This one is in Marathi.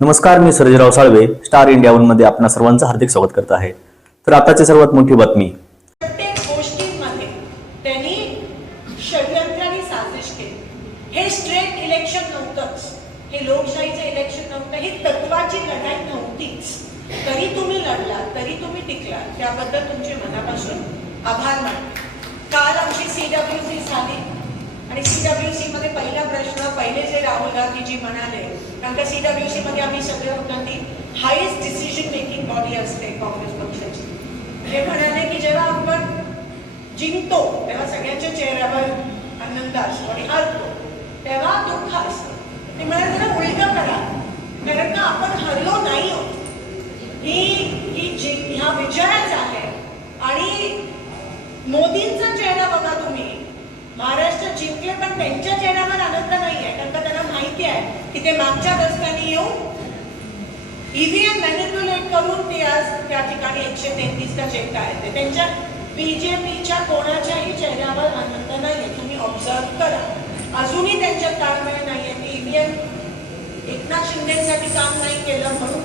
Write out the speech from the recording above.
नमस्कार मी सर्जराव साळवे स्टार इंडिया वनमध्ये आपणा सर्वांचं हार्दिक स्वागत करत आहे. तर आताची सर्वात मोठी बातमी. हे स्ट्रेट इलेक्शन नव्हतंच. हे लोकशाहीचं इलेक्शन नव्हतं. ही तत्वाची लढाई नव्हतीच. तरी तुम्ही लढला तरी तुम्ही टिकला त्याबद्दल तुमचे मनापासून आभार मानले काल आमची सीडब्ल्यूसी झाली आणि सीडब्ल्यूसी मध्ये पहिला प्रश्न पहिले म्हणाले कारण का सी डब्ल्यू सी मध्ये आम्ही सगळे होतो ती हायेस्ट डिसिजन मेकिंग बॉडी असते काँग्रेस पक्षाची. हे म्हणाले की जेव्हा आपण जिंकतो तेव्हा सगळ्यांच्या चेहऱ्यावर आनंद असतो आणि हरतो. तेव्हा दुःख असतो. ते म्हणाले त्याला उलट करा. कारण का आपण हरलो नाही आहोत. ही ही जि ह्या विजयाच आहे. आणि मोदींचा चेहरा बघा तुम्ही. महाराष्ट्र जिंकले पण त्यांच्या चेहऱ्यावर आनंद नाही आहे कारण का त्यांना माहिती आहे की ते मागच्या दशकांनी येऊन ईव्हीएम मॅन्युप्युलेट करून ते आज त्या ठिकाणी एकशे तेहतीसचा चेक आहे. ते त्यांच्या बीजेपीच्या कोणाच्याही चेहऱ्यावर आनंद नाही तुम्ही ऑब्झर्व करा. अजूनही त्यांच्यात ताळमेळ नाहीये. की ईव्हीएम एकनाथ शिंदेसाठी काम नाही केलं म्हणून